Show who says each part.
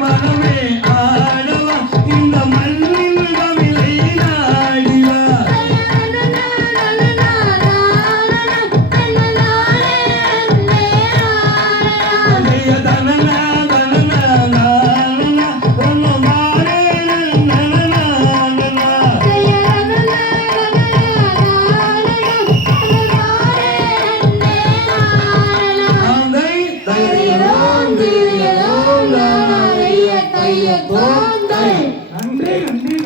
Speaker 1: Mano, me... செய்ய தோன்றல்
Speaker 2: நன்றி நன்றி.